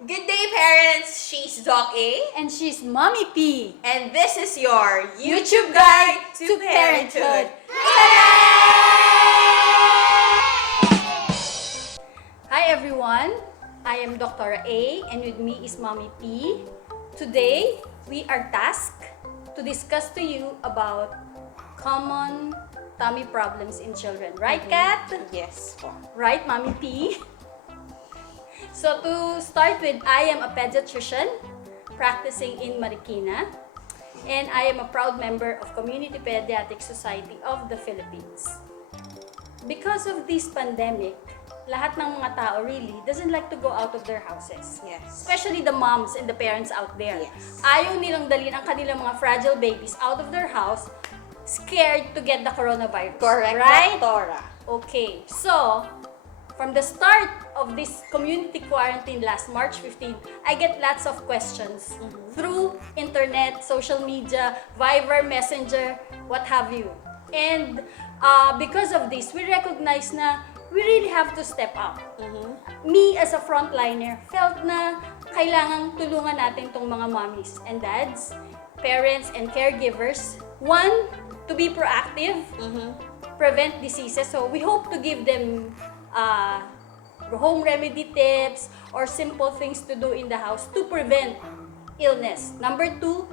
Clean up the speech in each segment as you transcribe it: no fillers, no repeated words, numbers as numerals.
Good day, parents! She's Doc A. And she's Mommy P. And this is your YouTube Guide to Parenthood. Hi everyone, I am Dr. A and with me is Mommy P. Today, we are tasked to discuss to you about common tummy problems in children. Right, Kat? Yes po. Right, Mommy P? So to start with, I am a pediatrician practicing in Marikina, and I am a proud member of Community Pediatric Society of the Philippines. Because of this pandemic, lahat ng mga tao really doesn't like to go out of their houses. Yes. Especially the moms and the parents out there. Yes. Ayaw nilang dalhin ang kanilang mga fragile babies out of their house, scared to get the coronavirus. Correct, right? Doctora. Okay, so from the start of this community quarantine last March 15, I get lots of questions through internet, social media, Viber, Messenger, what have you. And because of this, we recognize na we really have to step up. Me as a frontliner felt na kailangang tulungan natin tong mga mommies and dads, parents and caregivers. One, to be proactive, prevent diseases. So we hope to give them home remedy tips or simple things to do in the house to prevent illness. Number two,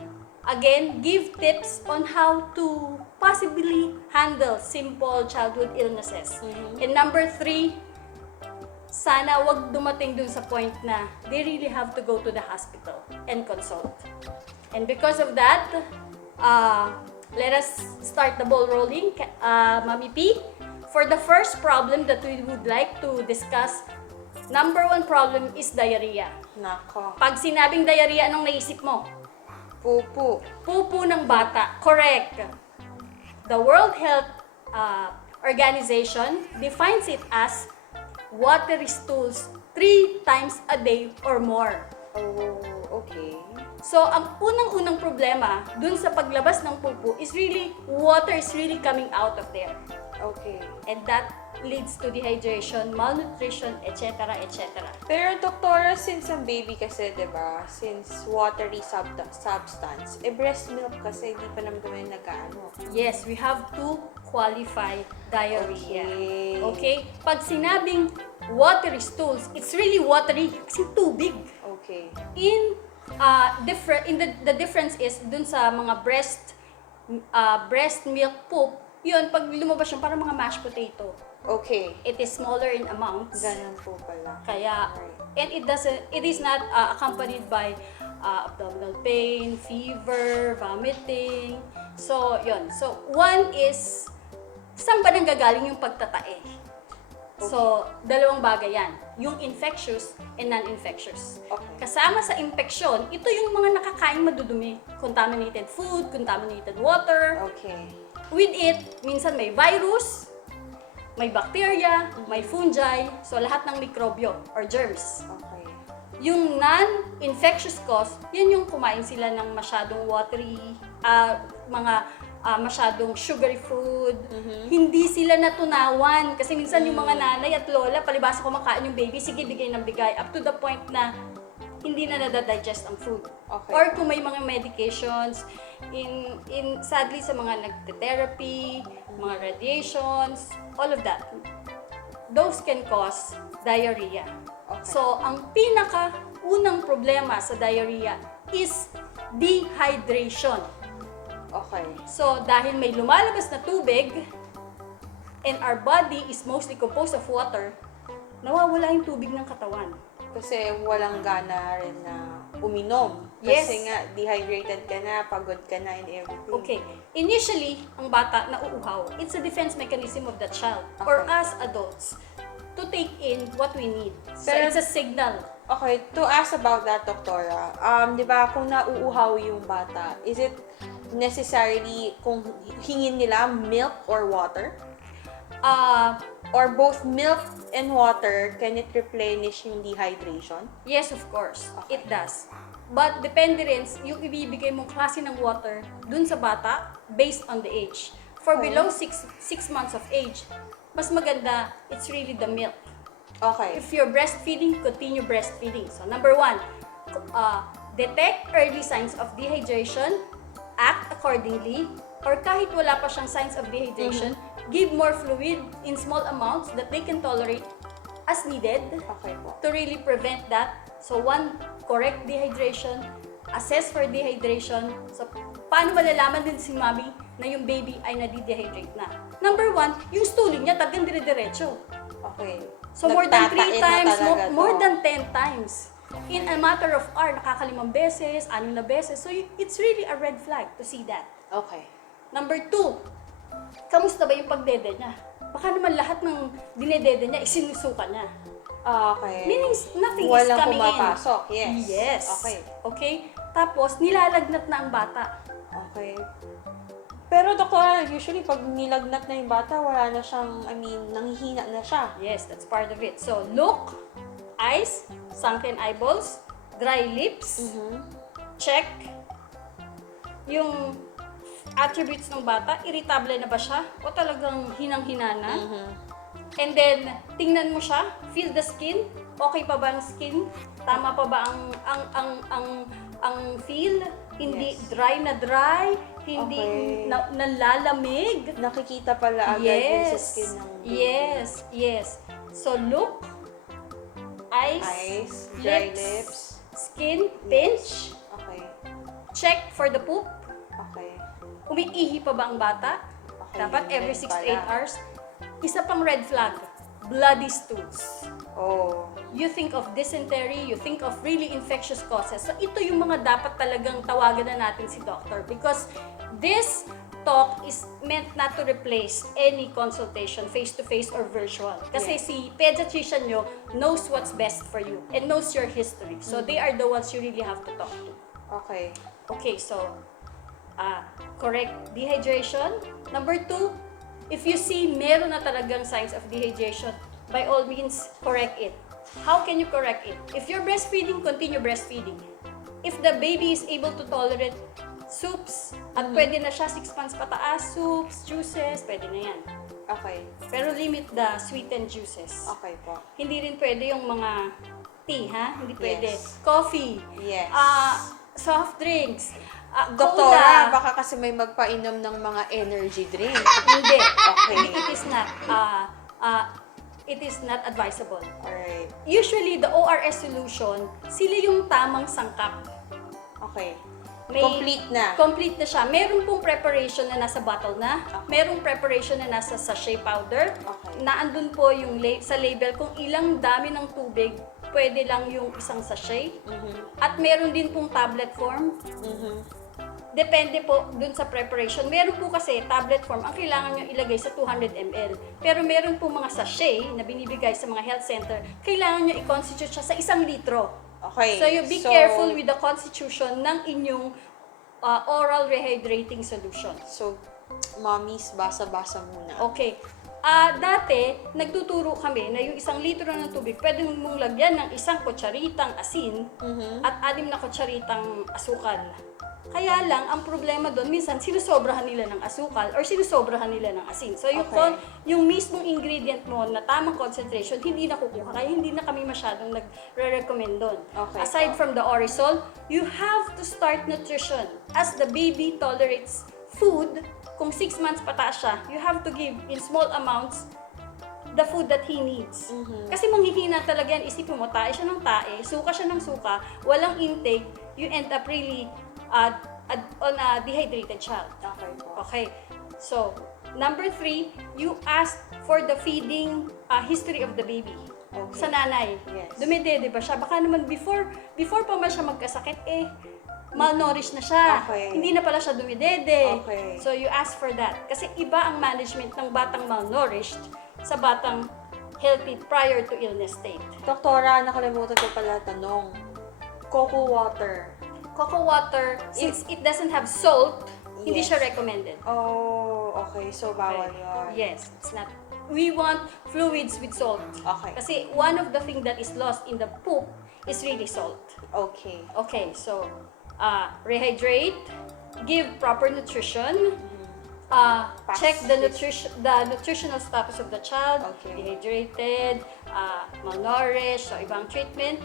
again, give tips on how to possibly handle simple childhood illnesses. And number three, sana wag dumating dun sa point na they really have to go to the hospital and consult. And because of that, let us start the ball rolling, Mami P. For the first problem that we would like to discuss, number one problem is diarrhea. Nako. Pag sinabing diarrhea, anong naisip mo? Pupu. Pupu ng bata. Correct. The World Health Organization defines it as watery stools 3 times a day or more. Oh, okay. So, ang unang-unang problema dun sa paglabas ng pupu is really, water is really coming out of there. Okay. And that leads to dehydration, malnutrition, etc. etc. Pero Doktora, since ang baby kasi, diba, since watery substance, breast milk kasi, di pa naman kami nag-ano. Yes, we have to qualify diarrhea. Okay. Okay? Pag sinabing watery stools, it's really watery kasi tubig. Okay. The difference is dun sa mga breast milk poop, yun, pag lumabas yung parang mga mashed potato. Okay. It is smaller in amounts. Ganun po pala. Kaya, and it is not accompanied by abdominal pain, fever, vomiting. So, yun. So, one is, saan ba nanggagaling yung pagtatae? Okay. So, dalawang bagay yan. Yung infectious and non-infectious. Okay. Kasama Sa infeksyon, ito yung mga nakakain madudumi. Contaminated food, contaminated water. Okay. With it, minsan may virus, may bacteria, may fungi, so lahat ng mikrobyo or germs. Okay. Yung non-infectious cause, yan yung kumain sila ng masyadong watery, masyadong sugary food. Hindi sila natunawan. Kasi minsan yung mga nanay at lola, palibasa kumakain yung baby, sige bigay ng bigay. Up to the point na hindi na nadadigest ang food. Okay. Or kung may mga medications, sadly sa mga nagte-therapy, mga radiations, all of that, those can cause diarrhea. Okay. So, ang pinaka-unang problema sa diarrhea is dehydration. Okay. So, dahil may lumalabas na tubig, and our body is mostly composed of water, nawawala yung tubig ng katawan. Kasi walang gana rin na uminom. Yes. Kasi nga, dehydrated ka na, pagod ka na, and everything. Okay. Initially, ang bata nauuhaw. It's a defense mechanism of the child or Okay. us adults to take in what we need. So, Pero- it's a signal. Okay, to ask about that, Doktora, di ba, kung nauuhaw yung bata, is it necessarily kung hingin nila milk or water? Or both milk and water, can it replenish yung dehydration? Yes, of course. Okay. It does. But depende rin yung ibibigay mong klase ng water dun sa bata based on the age. For below 6 months of age, mas maganda, it's really the milk. Okay. If you're breastfeeding, continue breastfeeding. So number 1, detect early signs of dehydration, act accordingly, or kahit wala pa siyang signs of dehydration, give more fluid in small amounts that they can tolerate as needed Okay po. to really prevent that. So 1, correct dehydration, assess for dehydration. So paano malalaman din si mommy na yung baby ay nadi-dehydrate na? Number 1, yung stooling niya talagang dire-diretso. Okay. So more than 3 Nagtatain na times, talaga more to. than 10 times. In a matter of hour, nakaka5 beses, 6 na beses. So it's really a red flag to see that. Okay. Number 2, kamusta ba yung pagdede niya? Baka naman lahat ng dinedede niya, isinusuka niya. Okay. Meaning nothing Walang is coming pumapasok. in. Yes. Yes. Okay. Okay? Tapos, nilalagnat na ang bata. Okay. Pero doktora, usually pag nilagnat na yung bata, wala na siyang, nanghihina na siya. Yes, that's part of it. So, look, eyes, sunken eyeballs, dry lips, check yung attributes ng bata, irritable na ba siya o talagang hinang-hina na. And then tingnan mo siya, feel the skin, okay pa ba ang skin? Tama pa ba ang feel? Hindi Yes. dry, hindi Okay. nalalamig. Nakikita pala agad yun sa skin ng baby. Yes. So look, Eyes, dry lips. skin, pinch, Okay. check for the poop. Okay. Umiihi pa ba ang bata? Okay, Dapat yun every din 6 to 8 pala. hours. Isa pang red flag, bloody stools. Oh. You think of dysentery, you think of really infectious causes. So ito yung mga dapat talagang tawagan na natin si doctor because this talk is meant not to replace any consultation, face-to-face or virtual. Kasi si pediatrician nyo knows what's best for you and knows your history. So they are the ones you really have to talk to. Okay. Okay, so correct dehydration. Number 2, if you see meron na talagang signs of dehydration, by all means, correct it. How can you correct it? If you're breastfeeding, continue breastfeeding. If the baby is able to tolerate soups, at pwede na siya 6 months pataas, soups, juices, pwede na yan. Okay. Pero limit the sweetened juices. Okay po. Hindi rin pwede yung mga tea, ha? Hindi pwede. Yes. Coffee. Yes. Soft drinks. Doktora, Cola. baka kasi may magpainom ng mga energy drink. Hindi. Okay. It is not. It is not advisable. Alright. Usually, the ORS solution, sila yung tamang sangkap. Okay. May- Complete na. Complete na siya. Meron pong preparation na nasa bottle na. Okay. Merong preparation na nasa sachet powder. Okay. Naandun po yung sa label kung ilang dami ng tubig, pwede lang yung isang sachet. At meron din pong tablet form. Depende po dun sa preparation. Meron po kasi tablet form, ang kailangan nyo ilagay sa 200 ml. Pero meron po mga sachet na binibigay sa mga health center, kailangan nyo i-constitute siya sa 1 litro. Okay. So you be careful with the constitution ng inyong oral rehydrating solution. So, mommies, basa-basa muna. Okay. Dati, nagtuturo kami na yung 1 litro ng tubig, pwede mong lagyan ng 1 kutsaritang asin at 6 na kutsaritang asukal. Kaya lang, ang problema doon, minsan sinusobrahan nila ng asukal or sinusobrahan nila ng asin. So Okay. yung mismong ingredient mo na tamang concentration, hindi nakukuha. Kaya hindi na kami masyadong nagre-recommend doon. Okay. Aside from the orisol, you have to start nutrition. As the baby tolerates food, kung 6 months pataas siya, you have to give in small amounts the food that he needs. Kasi manghihina talaga yan, isipin mo, tae siya ng tae, suka siya ng suka, walang intake, you end up really on a dehydrated child. Okay po. Okay. So, number 3, you ask for the feeding history of the baby. Okay. Sa nanay. Yes. Dumidede ba siya? Baka naman before pa man siya magkasakit, malnourished na siya. Okay. Hindi na pala siya dumidede. Okay. So, you ask for that. Kasi iba ang management ng batang malnourished sa batang healthy prior to illness state. Doktora, nakalimutan ko pala tanong. Cocoa water. Cocoa water, since it doesn't have salt, hindi Yes. siya recommended. Oh, okay. So, bawal yun. Yes, it's not. We want fluids with salt. Okay. Kasi one of the things that is lost in the poop is really salt. Okay. Okay, so rehydrate, give proper nutrition, check the nutritional status of the child, Okay. dehydrated, malnourished, so ibang treatment.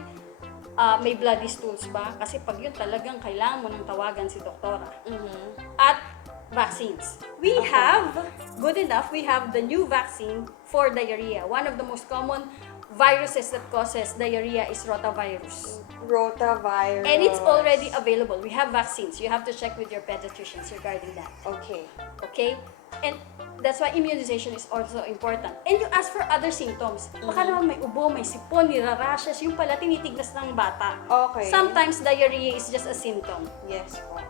May bloody stools ba? Kasi pag yun talagang kailangan mo nang tawagan si doktora. At vaccines. We have the new vaccine for diarrhea. One of the most common viruses that causes diarrhea is rotavirus. Rotavirus. And it's already available. We have vaccines. You have to check with your pediatricians regarding that. Okay. Okay? And that's why immunization is also important. And you ask for other symptoms. Baka naman may ubo, may sipon, nirarashes, yung pala tinitignas ng bata. Okay. Sometimes diarrhea is just a symptom. Yes po.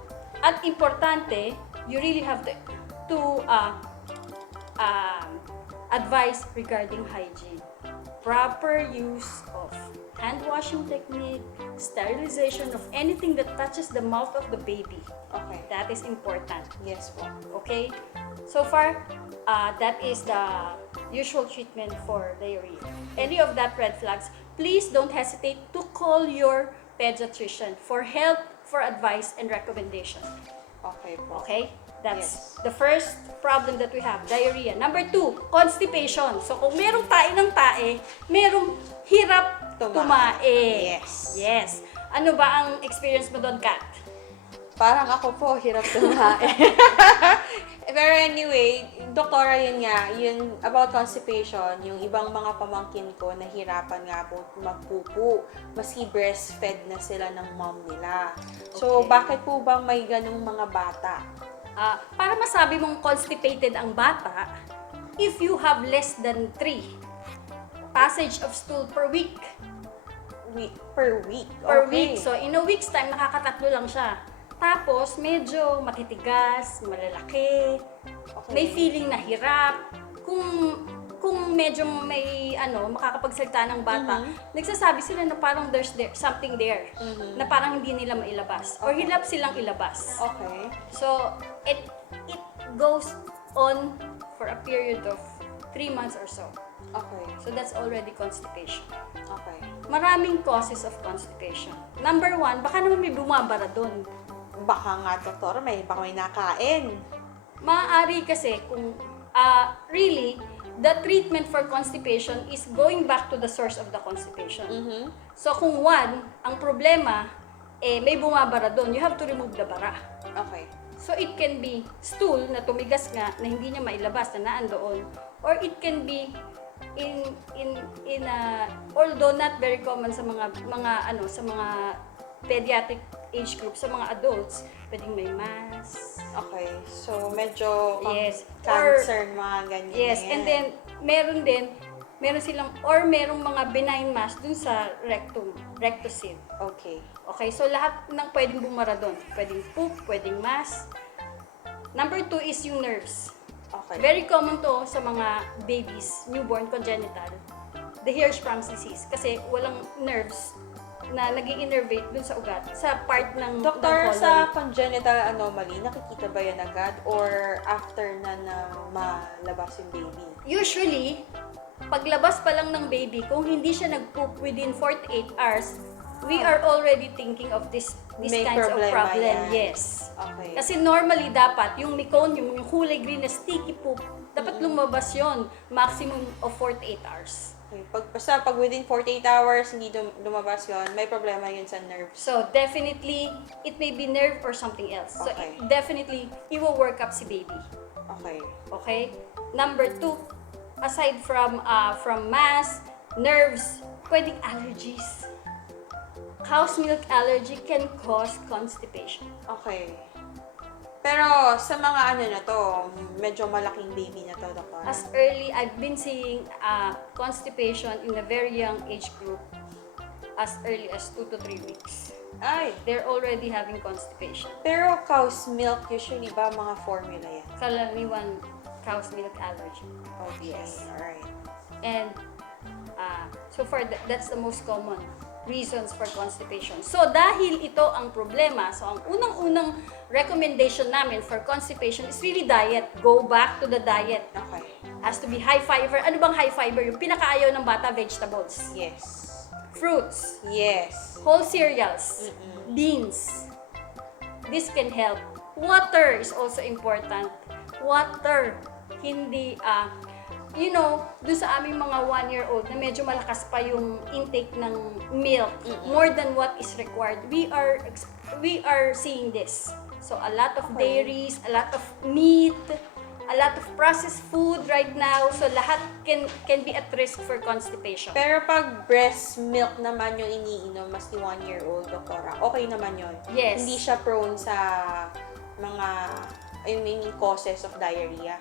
At importante, you really have to advise regarding hygiene. Proper use of hand washing technique, sterilization of anything that touches the mouth of the baby. Okay. That is important. Yes po. Okay? So far, that is the usual treatment for diarrhea. Any of that red flags, please don't hesitate to call your pediatrician for help, for advice, and recommendation. Okay po. Okay? That's Yes. the first problem that we have, diarrhea. Number 2, constipation. So kung merong tae ng tae, merong hirap tumae. Yes. Yes. Ano ba ang experience mo doon, Kat? Parang ako po, hirap tumae. Pero anyway, doktora, yun nga, yun about constipation, yung ibang mga pamangkin ko, nahirapan nga po magpupo, maski breastfed na sila ng mom nila. So, Okay. bakit po bang may ganong mga bata? Para masabi mong constipated ang bata, if you have less than 3 passage of stool per week. Per week? Per Okay. week. So, in a week's time, nakakatatlo lang siya. Tapos, medyo matitigas, malalaki, Okay. may feeling na hirap. Kung medyo may makakapagsalita ng bata, nagsasabi sila na parang there's something there, na parang hindi nila mailabas. Or hirap silang ilabas. Okay. So, it goes on for a period of 3 months or so. Okay. So, that's already constipation. Okay. Maraming causes of constipation. Number 1, baka naman may bumabara doon. Baka nga, doktora, baka may nakain. Maaari kasi kung really, the treatment for constipation is going back to the source of the constipation. So kung ang problema, may bumabara doon, you have to remove the bara. Okay. So it can be stool na tumigas nga na hindi niya mailabas na naan doon, or it can be although not very common sa mga pediatric age group, sa mga adults, pwedeng may mass. Okay. So, medyo Yes. cancer, mga ganyan. Yes, and then meron silang, or merong mga benign mass dun sa rectus. Okay. Okay, so lahat ng pwedeng bumara doon. Pwedeng poop, pwedeng mass. Number 2 is yung nerves. Okay. Very common to sa mga babies, newborn, congenital. The Hirschsprung's disease. Kasi walang nerves na nag-i-innervate dun sa ugat, sa part ng Doktor, ng sa colon. congenital anomaly, nakikita ba yan agad or after na malabas yung baby? Usually, paglabas pa lang ng baby, kung hindi siya nag-poop within 48 hours, we are already thinking of this May kinds of problema problem. yan. Yes. Okay. Kasi normally dapat yung meconium, yung kulay green na sticky poop, dapat lumabas yon maximum of 48 hours. Okay. Basta pag within 48 hours hindi lumabas yon, may problema yun sa nerves. So definitely, it may be nerve or something else. So Okay. definitely, it will work up si baby. Okay. Okay? Number 2, aside from mass, nerves, pwedeng allergies. Cow's milk allergy can cause constipation. Okay. Pero sa mga na to, medyo malaking baby na to, doktor. As early, I've been seeing constipation in a very young age group as early as 2 to 3 weeks. Ay, They're already having constipation. pero cow's milk usually ba mga formula yan? Kalaniwan, cow's milk allergy. Okay. Yes. Alright. And so far, that's the most common reasons for constipation. So, dahil ito ang problema, so ang unang-unang recommendation namin for constipation is really diet. Go back to the diet. Okay. Has to be high fiber. Ano bang high fiber? Yung pinakaayaw ng bata, vegetables. Yes. Fruits. Yes. Whole cereals. Beans. This can help. Water is also important. Water. Hindi, dun sa aming mga 1-year-old na medyo malakas pa yung intake ng milk, more than what is required, we are seeing this. So, a lot of dairies, a lot of meat, a lot of processed food right now. So, lahat can be at risk for constipation. Pero pag breast milk naman yung iniinom, mas ni 1-year-old, doktora, okay naman yun? Yes. Hindi siya prone sa mga, causes of diarrhea?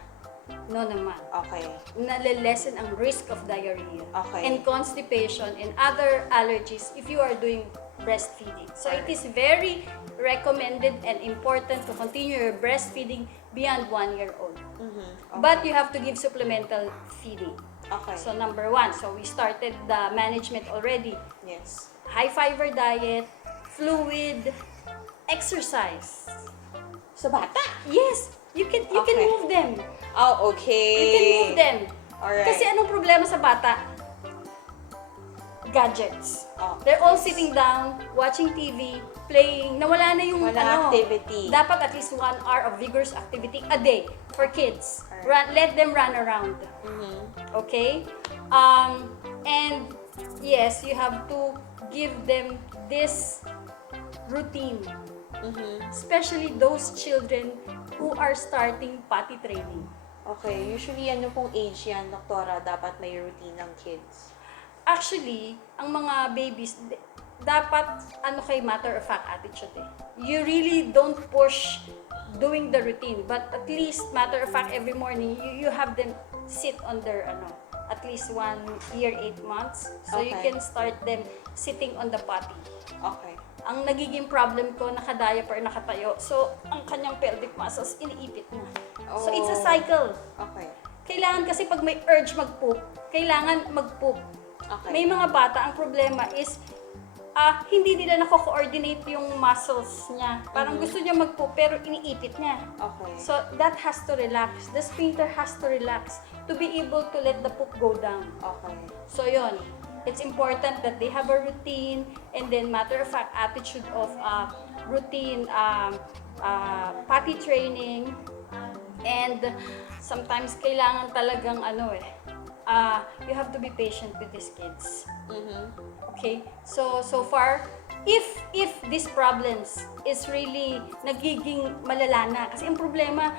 No naman. Okay. Nalilesen ang risk of diarrhea Okay. and constipation and other allergies if you are doing breastfeeding. So it is very recommended and important to continue your breastfeeding beyond 1-year-old. Okay. But you have to give supplemental feeding. Okay. So number 1, so we started the management already. Yes. High fiber diet, fluid, exercise. Sa bata? Yes, you can Okay. move them. Oh, okay. You can move them. Alright. Kasi anong problema sa bata? Gadgets. Oh, They're all sitting down, watching TV, playing. Nawala na yung Walang activity. Dapat at least 1 hour of vigorous activity a day for kids. Alright. Let them run around. Okay? And yes, you have to give them this routine. Especially those children who are starting potty training. Okay. Usually, ano pong age yan, doktora, dapat may routine ng kids? Actually, ang mga babies, dapat matter of fact attitude eh. You really don't push doing the routine, but at least matter of fact every morning you have them sit on their at least 1 year 8 months, so you Okay. can start them sitting on the potty. Okay. Ang nagiging problem ko, naka-diaper, nakatayo, so ang kanyang pelvic muscles iniipit na. So it's a cycle. Okay. Kailangan kasi pag may urge mag-poop, kailangan mag-poop. Okay. May mga bata, ang problema is hindi nila nako-coordinate yung muscles niya. Parang gusto niya mag-poop pero iniipit niya. Okay. So that has to relax. The sphincter has to relax to be able to let the poop go down. Okay. So yon, it's important that they have a routine, and then matter of fact attitude of routine, potty training, and sometimes kailangan talagang you have to be patient with these kids. Okay? So far, if these problems is really nagiging malala na, kasi ang problema,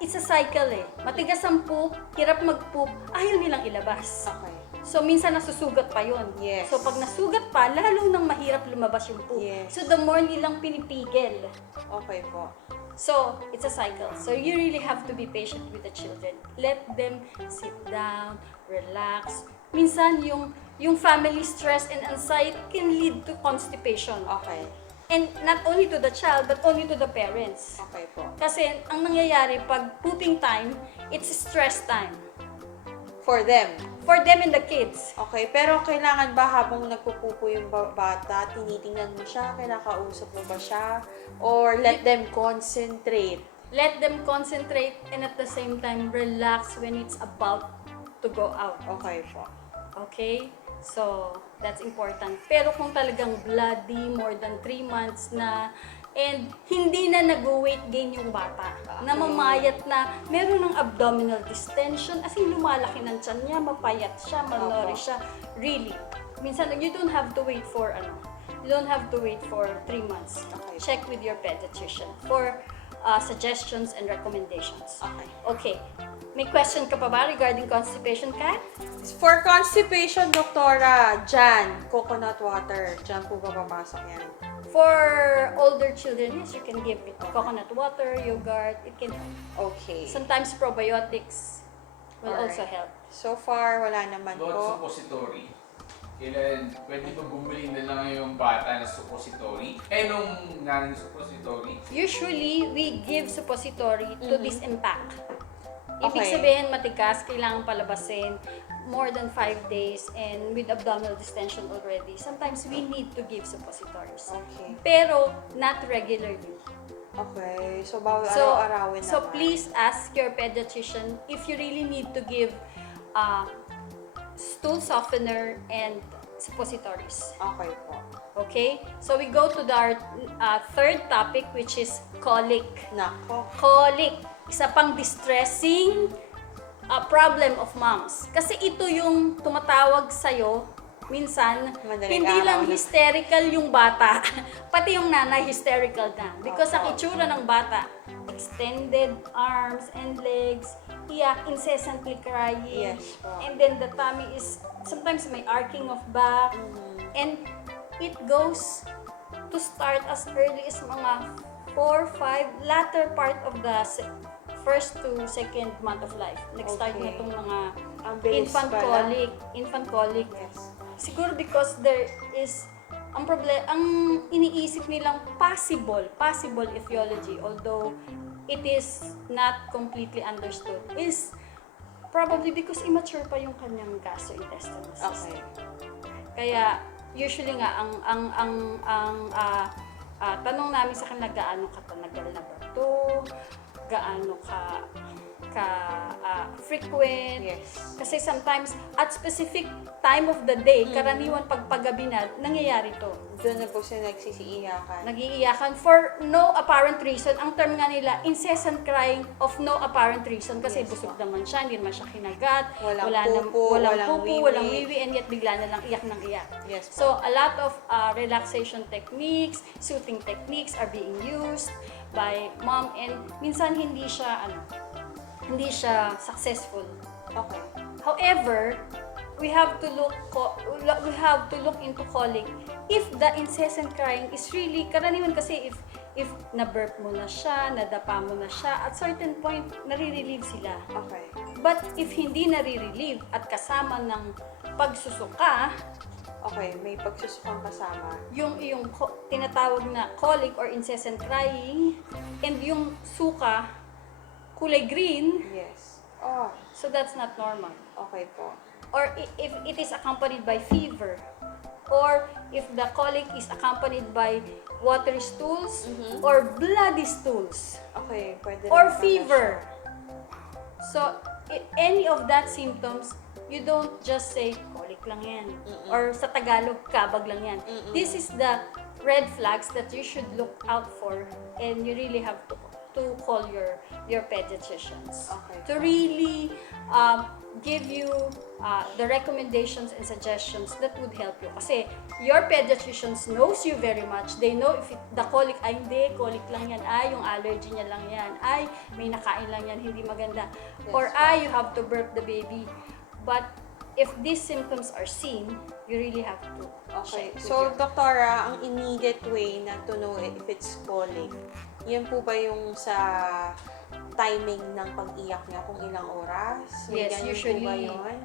it's a cycle eh. Matigas ang poop, hirap mag-poop, ayaw nilang ilabas. Okay. So, minsan nasusugat pa yun. Yes. So, pag nasugat pa, lalong nang mahirap lumabas yung poop. Yes. So, the more nilang pinipigil. Okay po. So, it's a cycle. So, you really have to be patient with the children. Let them sit down, relax. Minsan, yung family stress and anxiety can lead to constipation. Okay. And not only to the child, but only to the parents. Okay po. Kasi, ang nangyayari, pag pooping time, it's stress time. For them. For them and the kids. Okay, pero kailangan ba habang nagpupupo yung bata, tinitingnan mo siya, kinakausap mo ba siya, or let them concentrate? Let them concentrate and at the same time relax when it's about to go out. Okay po. Okay? So, that's important. Pero kung talagang bloody, more than 3 months na, and hindi na nag-weight gain yung bata, namamayat na, meron ng abdominal distension, as in lumalaki ng tiyan niya, mapayat siya, malnourished siya, really. Minsan, you don't have to wait for 3 months. Okay. Check with your pediatrician for suggestions and recommendations. Okay. Okay. May question ka pa ba regarding constipation, Kat? For constipation, doktora, dyan, coconut water, dyan po ba papasok yan? For older children, yes, you can give it coconut water, yogurt, it can help. Okay. Sometimes probiotics will Alright. also help. So far, wala naman About po. suppository. Kailan, pwede ba bumili na lang yung bata ng suppository? Nung non-suppository? Usually, we give suppository to disimpact. Ibig Okay. sabihin, matigas, kailangan palabasin more than 5 days and with abdominal distension already. Sometimes we need to give suppositories. Okay. Pero not regularly. Okay. So, bawal So, araw-arawin so naman. please ask your pediatrician if you really need to give stool softener and suppositories. Okay po. Okay? So we go to our third topic, which is colic. Nako. Colic, isa pang distressing problem of moms. Kasi ito yung tumatawag sa'yo, minsan, Madaling hindi araw lang na. hysterical yung bata, pati yung nanay hysterical na. Because ang itsura ng bata, extended arms and legs, iyak, incessantly crying, Yes po. and then the tummy is, sometimes may arcing of back, and it goes to start as early as mga 4, 5, latter part of the first to second month of life. Nag-start Okay. na itong mga Ang bilis infant pala. colic. Infant colic. Yes. Siguro because there is ang iniisip nilang possible etiology, although it is not completely understood, is probably because immature pa yung kanyang gastrointestinal system. Okay. Kaya usually nga ang tanong namin sa kanila, gaano katanagal na ba to? Gaano ka frequent? Yes. Kasi sometimes at specific time of the day, karaniwan pagpagabi na nangyayari to. Doon na po sila nagsisiiyakan. Nagiiyakan for no apparent reason. Ang term nga nila, incessant crying of no apparent reason. Kasi Yes, busog po. naman siya, hindi naman siya kinagat, Walang pupo, walang wiwi. walang wiwi, and yet bigla na lang iyak ng iyak. Yes po. So, a lot of relaxation techniques, soothing techniques are being used by mom, and minsan hindi siya successful. Okay. However, we have to look into colic if the incessant crying is really karaniwan, kasi if na-burp mo na siya, nadapa mo na siya, at certain point nare-relieve sila. Okay. But if hindi nare-relieve at kasama ng pagsusuka, Okay, may pagsusukang kasama. yung tinatawag na colic or incessant crying, and yung suka kulay green, Yes. Oh, so that's not normal. okay po. Or if it is accompanied by fever, or if the colic is accompanied by watery stools or bloody stools Okay, pwede or rin pala fever. So, any of that symptoms, you don't just say, colic lang yan. Or sa Tagalog, kabag lang yan. This is the red flags that you should look out for, and you really have to call your pediatricians. Okay. To really give you the recommendations and suggestions that would help you. Kasi your pediatricians knows you very much. They know if the colic, ay hindi, colic lang yan, ay yung allergy niya lang yan, ay may nakain lang yan, hindi maganda. Yes. Or ay you have to burp the baby. But if these symptoms are seen, you really have to Okay. check with So, your- Doktora, ang immediate way na to know if it's colic, yan po ba yung sa timing ng pag-iyak niya, kung ilang oras? May Yes, ganun usually, po ba yun?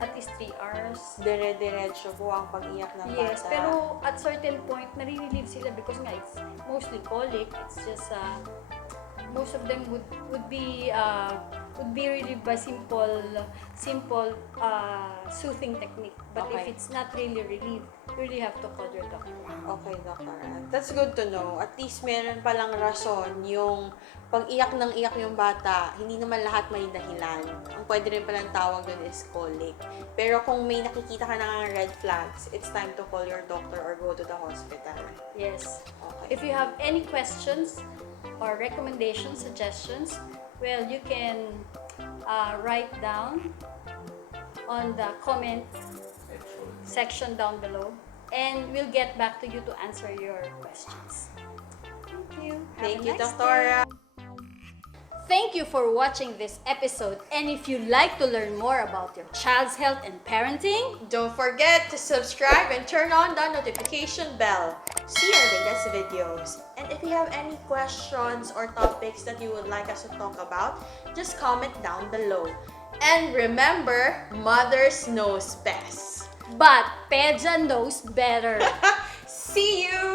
at least 3 hours. Dire-diretso po ang pag-iyak ng bata. Yes, pero at certain point, nare-relieve sila because nga it's mostly colic. It's just, most of them would be relieved by simple soothing technique. But Okay. if it's not really relieved, you really have to call your doctor. Okay, Doktora. That's good to know. At least meron palang rason yung pag-iyak ng iyak yung bata, hindi naman lahat may dahilan. Ang pwede rin palang tawag doon is colic. Pero kung may nakikita ka na red flags, it's time to call your doctor or go to the hospital. Yes. Okay. If you have any questions or recommendations, suggestions, well, you can write down on the comment section down below, and we'll get back to you to answer your questions. Thank you. Have Thank a you, nice Doktora. day. Thank you for watching this episode, and if you'd like to learn more about your child's health and parenting, Don't forget to subscribe and turn on the notification bell. See our latest videos. And if you have any questions or topics that you would like us to talk about, just comment down below. And remember, mothers knows best. but PEDIA knows better. See you!